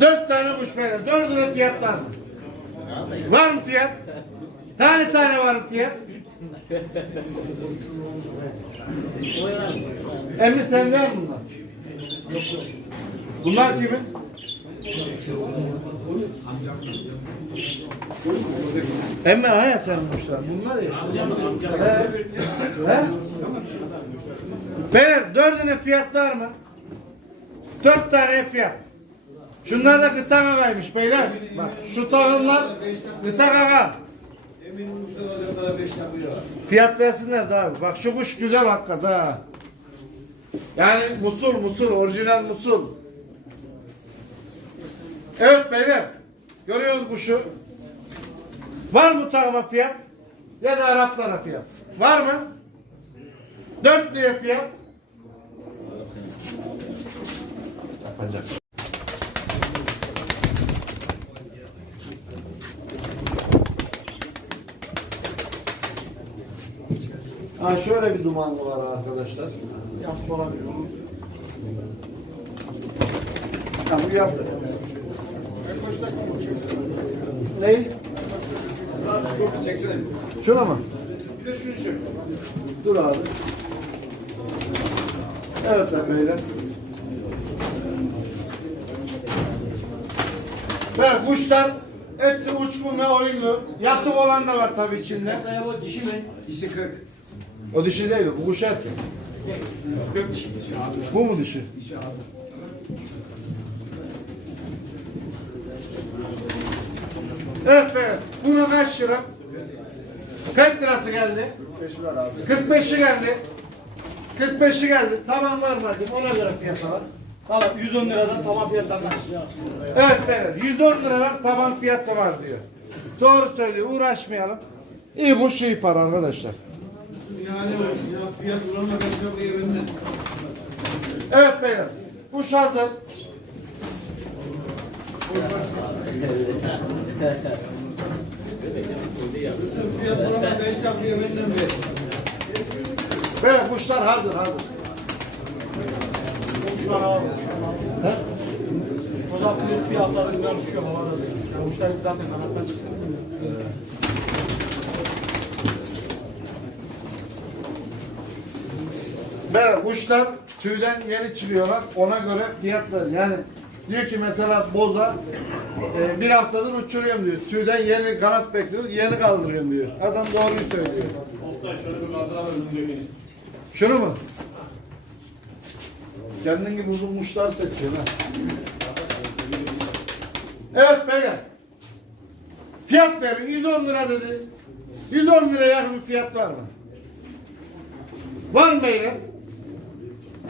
Dört tane kuş verir. Dördüne fiyat var mı? Var mı fiyat? Tane tane var mı fiyat? Emmi senden bunlar? Bunlar kimin? Emmi aya sen kuşlar. Bunlar ya. He? He? Beyler dördüne fiyat var mı? Dört tane fiyat. Şunlar da kısa kakaymış beyler. Bak şu takımlar kısa kaka. Eminim Mustafa Hocam 5 yapıyor. Fiyat versinler de. Bak şu kuş güzel hakikaten ha. Yani musul musul orijinal musul. Evet beyler. Görüyoruz kuşu. Var mı takıma fiyat? Ya da Araplara fiyat. Var mı? Dört diye fiyat. Yapacak. Ha şöyle bir dumanlı var arkadaşlar. Yapıp olabilir. Tamam bu yaptı. Ne? Abi şu korku çeksene. Şuna mı? Bir de şunu çek. Dur abi. Evet lan beyler. Böyle kuşlar etli uçkun ve oyunlu. Yatık olan da var tabii içinde. o dişi mi? İşi 40. O dişi değil. Bu kuş erkek. Bu mu dişi? Evet be. Buna kaç lira? Kaç lirası geldi? 45 lira abi. 45'i geldi. 45'i geldi. Tamam var mı? Ona göre fiyata var. Valla 110 liradan tamam fiyatlardan. Evet beyler 110 liradan taban fiyatı var diyor. Doğru söylüyor uğraşmayalım. İyi kuş iyi para arkadaşlar. Olsun ya fiyat bulamadan çok iyi benden. Evet beyler kuş hazır. Sırf fiyat bulamadan 5 yapıyor benden ver. Beyler kuşlar hazır hazır. An hava. O zaman bir, bir haftadır bunlar düşüyor hava da. Yani kuşlar zaten kanattan çıktı. Beyler kuşlar tüyden yeni çıkıyorlar. Ona göre fiyat ver. Yani diyor ki mesela boza e, bir haftadır uçuruyorum diyor. Tüyden yeni kanat bekliyor. Yeni kaldırıyorum diyor. Adam doğruyu söylüyor. Şunu mu? Kendin gibi uzun muşlar seçiyor ha. Evet beyler. Fiyat verin. 110 lira dedi. 110 lira yakın bir fiyat var mı? Var mı beyler?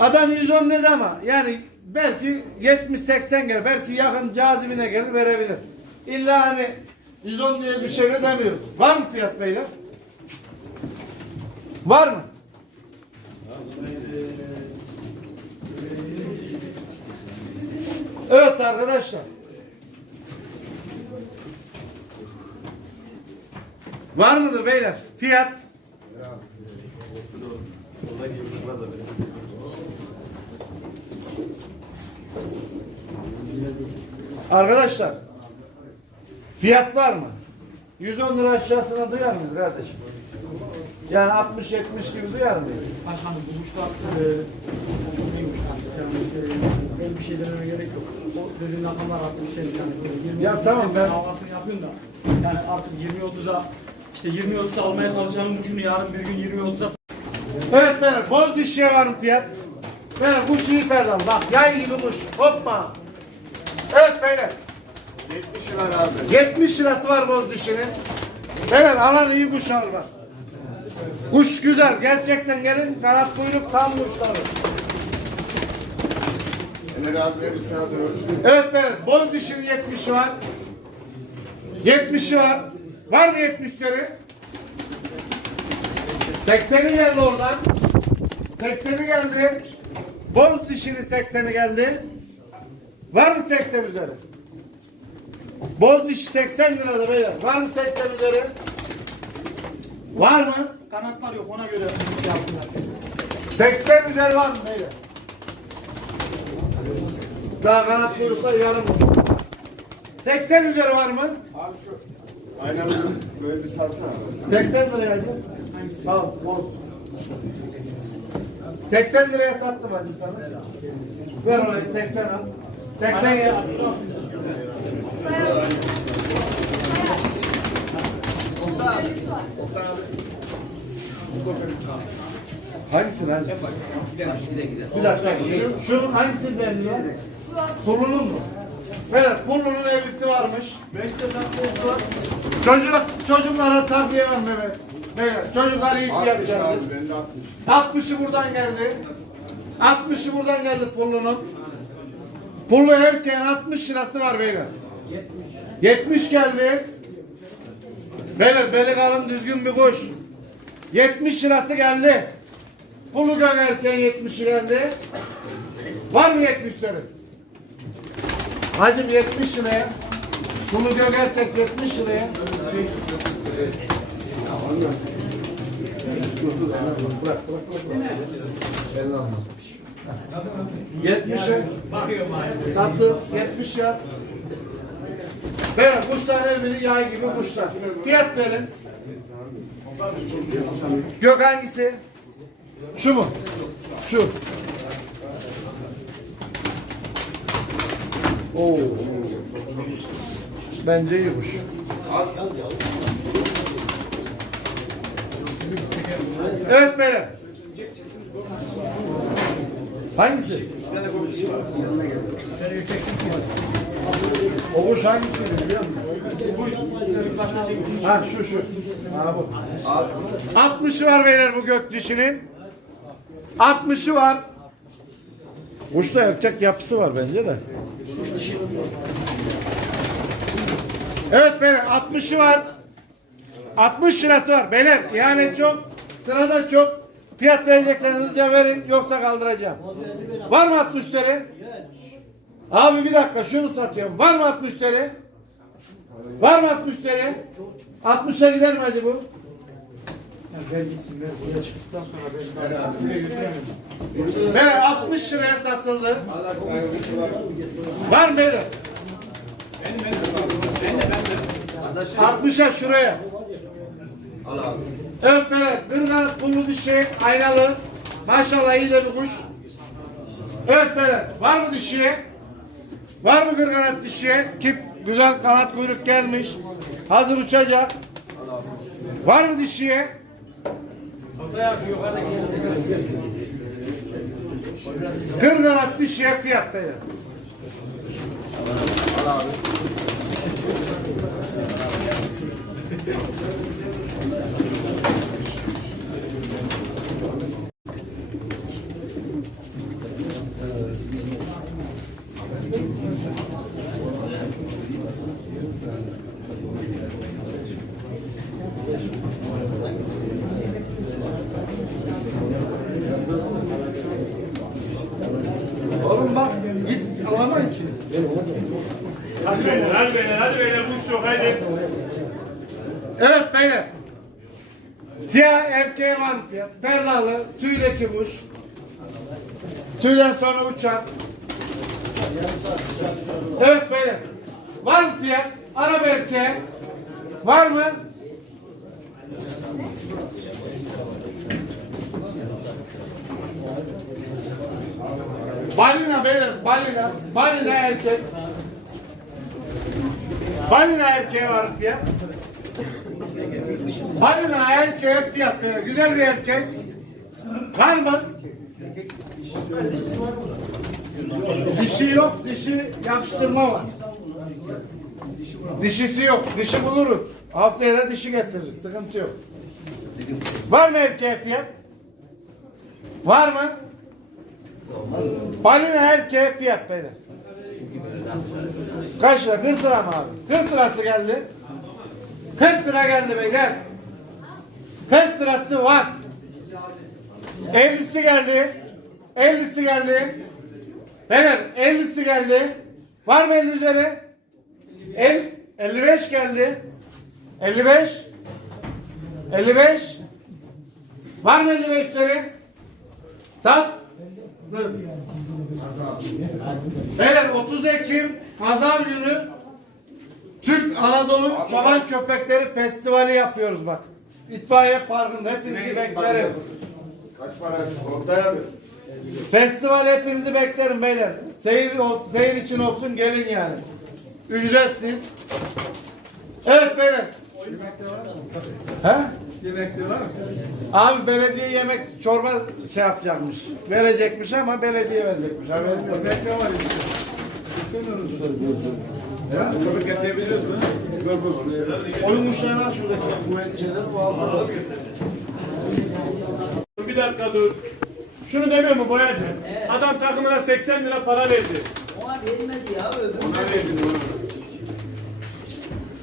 Adam 110 dedi ama yani belki 70-80 gelir. Belki yakın cazibine gelir verebilir. İlla hani 110 diye bir şey de demiyorum. Var mı fiyat beyler? Var mı? Evet arkadaşlar. Var mıdır beyler? Fiyat? Arkadaşlar fiyat var mı? 110 lira aşağısına duyar mıyız kardeşim? Yani 60-70 gibi duyar mıyız? Başkanım bu kuşlar e, çok iyi kuşlar. Yani e, ben bir şey dememe gerek yok. O dediğin rakamlar artık şey yani. böyle 20 Ya tamam, ben- Havasını yapıyorsun da. Yani artık 20-30'a işte 20-30 almaya çalışanın uçunu yarın bir gün 20-30'a Evet beyler boz dişiye var mı fiyat? Beyler kuş iyi ferdan bak yay gibi kuş hoppa. Evet beyler 70 lira abi. 70 lirası var boz dişinin. Beyler alan iyi kuş alır bak. Kuş güzel gerçekten gelin kanat kuyruk tam kuşları. Emir abi bir sana dönüşüm. Evet beyler boz dişinin 70'i var. 70'i var. Var mı 70'leri? 80'i geldi oradan. 80'i geldi. Boz dişinin 80'i geldi. Var mı 80 üzeri? Boz dişi 80 lirada beyler. Var mı 80 üzeri? Var mı? kanatlar yok ona göre yapsınlar. 80 üzeri var mı beyler? Daha kanat kuyruklar yarım uç. 80 üzeri var mı? Abi şu aynen böyle bir salsana abi. 80 liraya hacı. Sağ ol. bol. 80 liraya sattım hacı sana. Ver orayı 80 al. 80 ya. Hangisini hacı? Bir dakika. Şu, şu hangisi deniliyor? Pulunun mu? Evet, pulunun evlisi varmış. Çocuk, çocuklara tabiye var Mehmet. Evet, çocuklar iyi 60 yapacak. abi bende 60. 60'ı buradan geldi. 60'ı buradan geldi pullunun. Pullu erkeğin 60 lirası var beyler. 70 geldi. Beyler beli kalın düzgün bir kuş. 70 lirası geldi. Pullu gök erkeğin 70 geldi. Var mı 70'leri? Hacım 70 liraya. Pullu gök erkek 70 liraya. Yetmişe. Tatlı. Yetmiş ya. Beyler kuşlar her biri yay gibi kuşlar. Fiyat verin. Gök hangisi? Şu mu? Şu. Oo. Bence iyi kuş. Evet beyler. Hangisi? O kuş hangisiydi biliyor musun? Ha şu şu. Ha bu. 60'ı var beyler bu gök dişinin. 60'ı var. Kuşta erkek yapısı var bence de. Evet beyler 60'ı var. 60 lirası var. Beyler yani çok. Sırada çok. Fiyat verecekseniz hızlıca verin yoksa kaldıracağım. Var mı 60 lira? Abi bir dakika şunu satıyorum. Var mı 60 lira? Var mı 60 lira? 60'a gider mi acaba bu? Ver gitsin ver. Buraya çıktıktan sonra ben. Beyler 60 liraya satıldı. Var. Mı beyler? 60'a şuraya. Al abi. Evet beyler. Kırgan pullu dişi aynalı. Maşallah iyi de bir kuş. Evet beyler. Var mı dişi? Var mı kırganat dişi? Kip güzel kanat kuyruk gelmiş. Hazır uçacak. Var mı dişiye? Kırganat dişiye fiyat beyler. Oğlum bak git alamayın ki. Hadi beyler, hadi beyler, hadi beyler kuş yok hadi. Evet beyler. Siyah Perlalı, tüyleki kuş. Tüyden sonra uçar. Evet beyler. Var mı fiyat? Arap erkeğe. Var mı? Balina beyler, balina. Balina erkek. Balina erkeğe var fiyat? Balina erkeğe fiyat beyler. Güzel bir erkek. Var mı? Dişi yok, dişi yakıştırma var. Dişisi yok, dişi buluruz. Haftaya da dişi getiririz, sıkıntı yok. Var mı erkeğe fiyat? Var mı? Balina erkeğe fiyat beyler. Kaç lira? 40 lira mı abi? 40 lirası geldi. 40 lira geldi beyler. 40 lirası var. 50'si geldi. 50'si geldi. Beyler 50'si geldi. Var mı 50 üzeri? El, 55 geldi. 55. 55. Var mı 55 üzeri? Sat. Beyler 30 Ekim Pazar günü Anadolu Çoban Köpekleri Festivali yapıyoruz bak. İtfaiye Parkı'nda hepinizi beklerim. Kaç para? Ortaya bir. Festival hepinizi beklerim beyler. Seyir, seyir için olsun gelin yani. Ücretsiz. Evet beyler. He? Yemekte var mı? Abi belediye yemek çorba şey yapacakmış. Verecekmiş ama belediye verecekmiş. Haberin yok. Yemekte var işte. Ya, mu? Gör gör oraya. Oyun uşağına al şuradaki bu şeyleri bu altta. Bir dakika dur. Şunu demiyor mu boyacı? Adam takımına 80 lira para verdi. Ona vermedi ya. Ona verdin onu.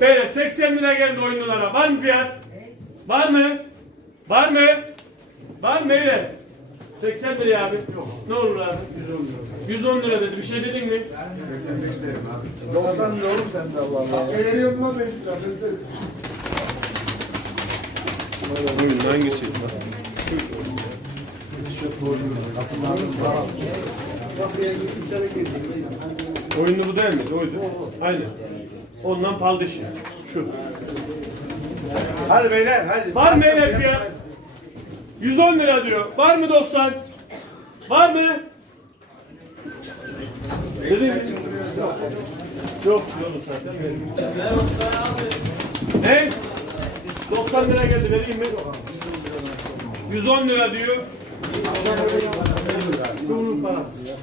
Beyler 80 lira geldi oyunlulara. Var mı fiyat? Var mı? Var mı? Var mı beyler? 80 lira abi. Ne olur abi? 110 lira. 110 lira dedi. Bir şey dedin mi? 85 derim abi. 90 lira oğlum sen de Allah Allah. Eğleniyor mu 5 lira? Bizde. Oyunlu bu değil mi? Oydu. Aynen. Ondan pal dışı. Şu. Hadi beyler hadi. Var mı beyler fiyat? 110 lira diyor. Var mı 90? Var mı? Dedin mi? Yok zaten. Ne? 90 lira geldi vereyim mi? 110 lira diyor. Bunun parası ya.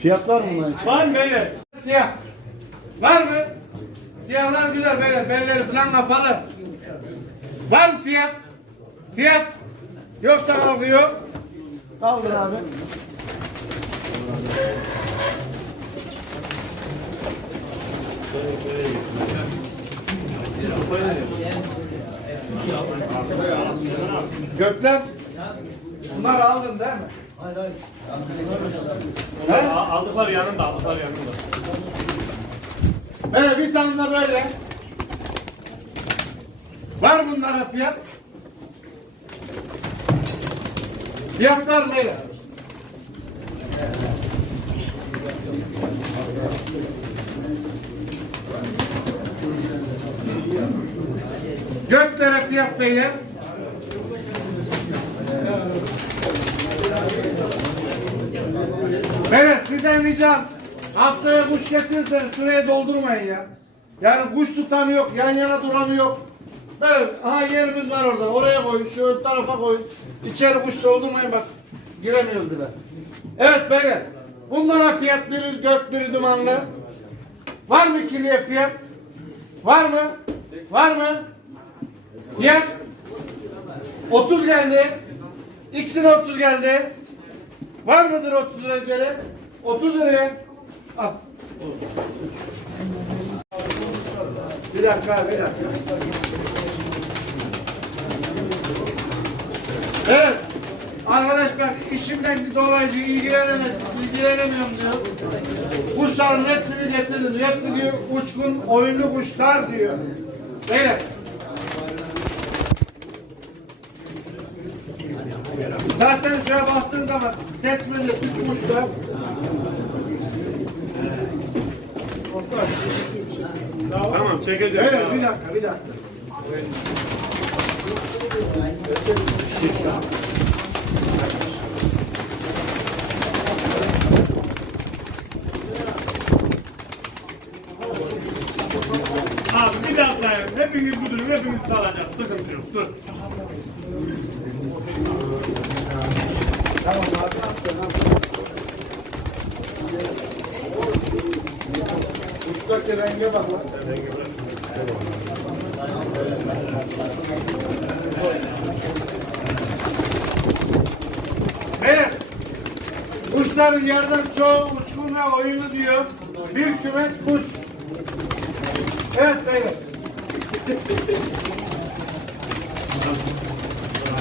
Fiyat var mı için? Var mı beyler? Siyah. Var mı? Siyahlar güzel beyler. Belleri falan kapalı. Var mı fiyat? Fiyat. Yoksa kalkıyor. Kaldır abi. Gökler. Bunlar aldın değil mi? He? Aa, Aldıklar yanında, aldıklar yanında. Böyle bir tane de böyle. Var bunlara fiyat. Fiyatlar ne? Göklere fiyat beyler. Evet sizden ricam haftaya kuş getirirseniz şuraya doldurmayın ya. Yani kuş tutanı yok, yan yana duranı yok. Böyle aha yerimiz var orada. Oraya koyun, şu tarafa koyun. İçeri kuş doldurmayın bak. Giremiyoruz bile. Evet beyler. Bunlara fiyat biri gök biri dumanlı. Var mı kiliye fiyat? Var mı? Var mı? Fiyat? 30 geldi. İkisine 30 geldi. Var mıdır 30 lira üzeri? 30 liraya. Al. Bir dakika, bir dakika. Evet. Arkadaş ben işimden dolayı ilgilenemem, ilgilenemiyorum diyor. Kuşların hepsini getirdim. Hepsi diyor uçkun, oyunlu kuşlar diyor. Evet. Zaten şöyle baktığın zaman seçmeli üç kuşlar. Tamam, çekeceğim. Evet bir dakika bir dakika. Abi bir dakika ya. Hepimiz bu durum, hepimiz salacağız. Sıkıntı yok. Dur. Kuştaki renge bak lan. Evet. Kuşların yardım çoğu uçkun ve oyunu diyor. Bir küvet kuş. Evet beyler.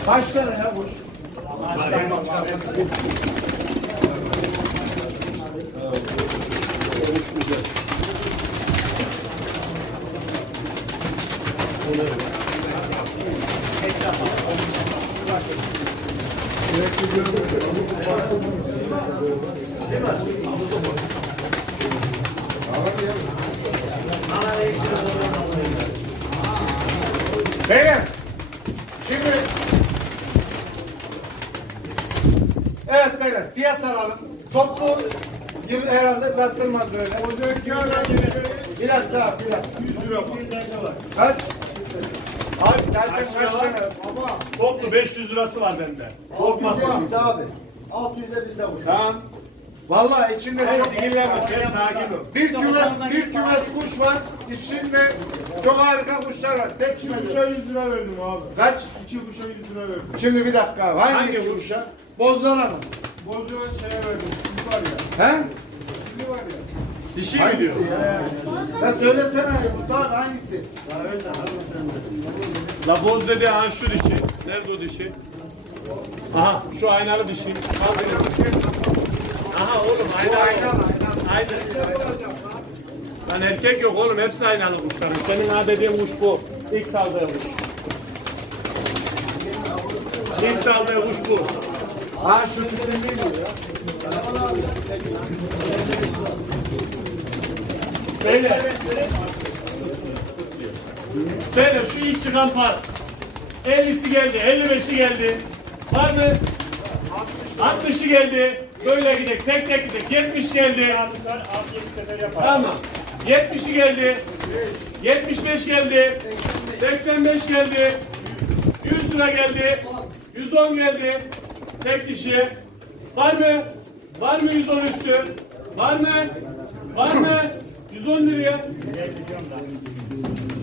Kaç ya kuş? Thank you. Beyler, şimdi Evet beyler, fiyat alalım. Toplu bir herhalde satılmaz böyle. O döküyor Bir dakika, bir dakika. 100 lira var. Kaç? Abi, derken kaç lira? Toplu 500 lirası var bende. Korkmasın. Abi. 600'e bizde kuş. Tamam. vallahi içinde Sen çok sinirlenme. Sen sakin ol. bir kümes, bir kümes kuş var. İçinde çok harika kuşlar var. Tek kümes. kuşa 100 lira verdim abi. Kaç? İki kuşa 100 lira verdim. Şimdi bir dakika. Hangi, Hangi iki kuş? kuşa? Bozdan Hanım. Bozulan şeye verdim. Şimdi var ya. He? Şimdi var ya. Dişi mi diyor? Sen söylesene Mustafa hangisi? La boz dedi ha şu dişi. Nerede o dişi? Aha şu aynalı dişi. Aha oğlum aynalı. aynalı, Aynalı. Lan erkek yok oğlum hepsi aynalı kuşların. Senin ha dediğin kuş bu. İlk saldığı kuş. İlk saldığı kuş bu. Ha şu dişin değil mi ya? Beyler. Beyler şu ilk çıkan par. 50'si geldi, 55'i geldi. Var mı? 60'ı geldi. Böyle gidek, tek tek gidek. 70 geldi. Tamam. 70'i geldi. 75 geldi. 85 geldi. 100 lira geldi. 110 geldi. Tek kişi. Var mı? Var mı 110 üstü? Var mı? Var mı? 110 liraya.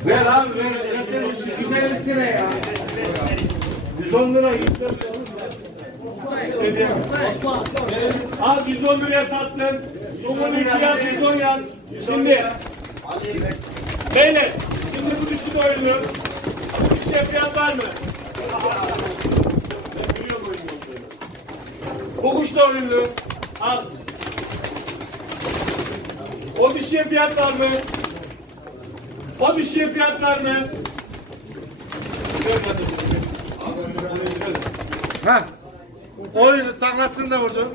Ver abi ver. Getirmiş. Güzelisi ne ya? 110 lira gitti. Şey diyemem. Al 110 liraya sattın. Sonunu 2 yaz 110 yaz. Şimdi. Beyler. Şimdi bu düştü de. Bir şey fiyat var mı? Oyunu. Bu kuş da oynuyor. Al. O dişiye fiyat var mı? O dişiye fiyat var mı? Görmedim. Ha. Oyunu taklasını da vurdu.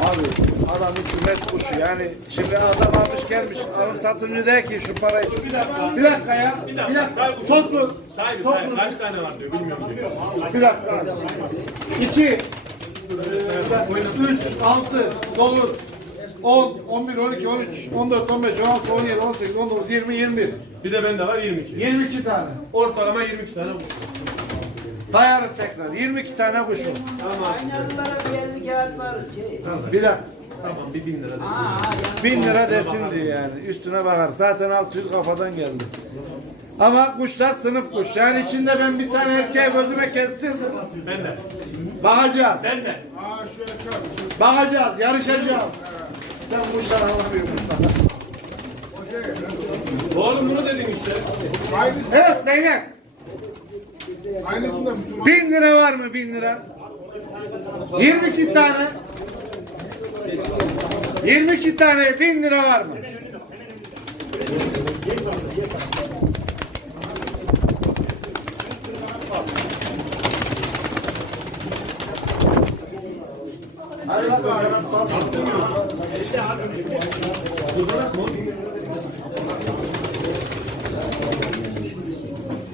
Abi adam hükümet kuşu yani şimdi adam almış gelmiş alım satımcı der ki şu parayı Bir dakika. bir dakika ya Bir bir dakika. dakika toplu Sahibi toplu sahibi kaç tane var diyor bilmiyorum diyor. bir dakika iki üç altı dokuz on on bir on iki on üç on dört on beş on altı on yedi on sekiz on dokuz yirmi yirmi bir Bir de bende var 22. yirmi iki tane Ortalama 22 tane. Sayarız tekrar yirmi iki tane kuşum bir 50 kağıt var. Şey. bir dakika Tamam bir bin lira desin. Aa. Bin lira desin diye yani. Üstüne bakar. Zaten 600 kafadan geldi. Ama kuşlar sınıf kuş. Yani içinde ben bir tane erkeği gözüme kestirdim. Bende. Bakacağız. Bende. Aa şu ekran. Bakacağız. Yarışacağız. Sen kuşlar alamıyorsun sana. Oğlum bunu dedin işte. Evet beyler. Bin lira var mı bin lira? 22 tane. 22 tane bin lira var mı?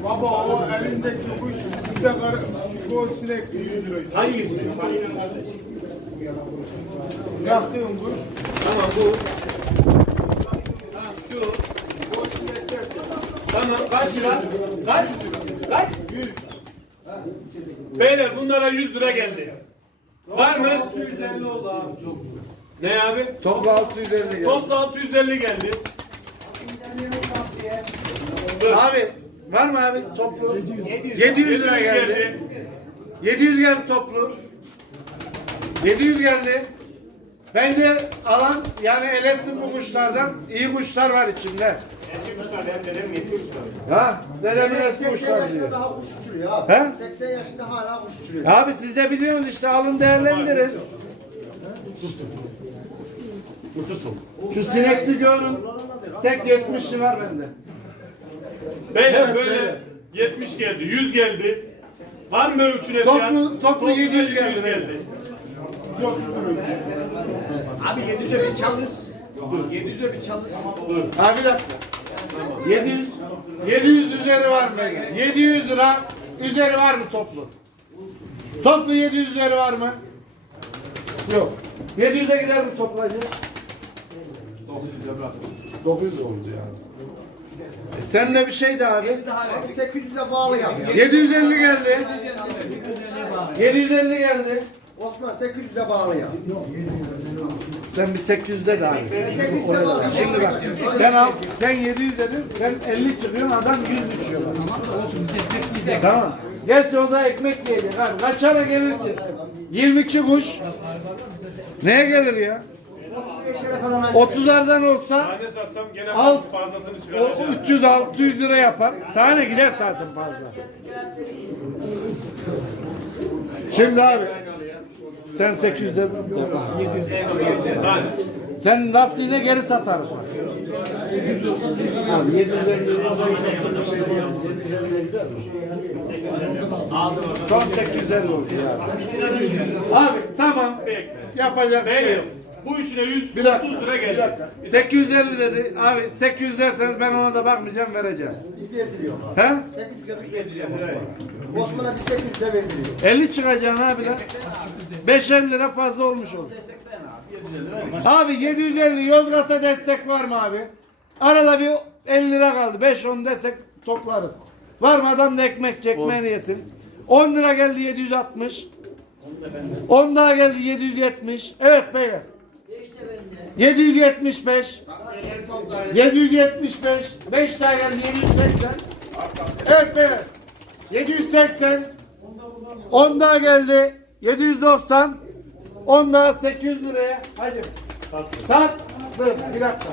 Baba o elindeki kuş bir de karı, şu sinek 100 lira. Hangisi? Yaptığım kuş. Tamam bu. Tamam şu. Tamam kaç lira? Kaç? Kaç? 100. Beyler bunlara 100 lira geldi. Var mı? 150 oldu abi çok. Ne abi? Toplu 650 geldi. Toplu 650 geldi. Abi var mı abi toplu? 700, lira geldi. 700 geldi toplu. 700 geldi. Bence alan yani eletsin bu kuşlardan iyi kuşlar var içinde. Eski kuşlar benim dedemin eski kuşları. Ha? Dedemin eski 80 kuşlar yaşında diyor. daha kuş uçuruyor abi. He? 80 yaşında hala kuş uçuruyor. Abi siz de biliyorsunuz işte alın değerlendirin. Mısır sonu. Şu sinekli görün. Tek 70'li var bende. Beyler Evet, böyle evet. 70 geldi, 100 geldi. Var mı üçüne Toplu- fiyat? toplu 700 geldi 700 beyler. Abi 700'e bir çalış. 700'e bir çalış. Abi bir dakika. 700 700 üzeri var mı? 700 lira üzeri var mı toplu? Toplu 700 üzeri var mı? Yok. 700'e gider mi toplayıcı? 900'e bırak. 900 oldu yani. E senle bir şey de abi. Abi 800'e bağlı yap. 750 geldi. 750 geldi. Osman 800'e bağlı yap. Sen bir 800'de de abi. 800'e bağlı. Şimdi bak ben al, sen 700 dedin, ben 50 çıkıyorum, adam 100 düşüyor. bak. Tamam. Gerçi o da ekmek yiyecek abi. Kaç ara gelir ki? 22 kuş. Neye gelir ya? 5'e falan 30'lardan olsa Tane satsam gene Al. fazlasını o çıkaracağım. 300-600 lira yapar. Tane gider zaten fazla. Şimdi abi sen 800 dedin. Lan. Sen lastiğine geri satarım. Abi 750 lira Son 850 oldu ya. Abi tamam. Yapacak bir şey yok. Bu üçüne 130 Bir dakika. lira Bir geldi. dakika. 850 dedi. Abi 800 derseniz ben ona da bakmayacağım vereceğim. biz verdiriyor. He? 800'e biz verdireceğim Osman'a. Osman'a biz 800'e verdiriyor. 50 çıkacaksın abi lan. 550 lira fazla olmuş olur. Abi 750 Yozgat'a destek var mı abi? Arada bir 50 lira kaldı. 5-10 destek toplarız. Var mı adam da ekmek çekmeğini yesin. 10 lira geldi 760. 10 daha geldi 770. Evet beyler. 775. 775. 5 daha geldi 780. Evet beyler. 780. 10 daha geldi. 790. 10 daha 800 liraya. Hadi. Sat. Bir dakika.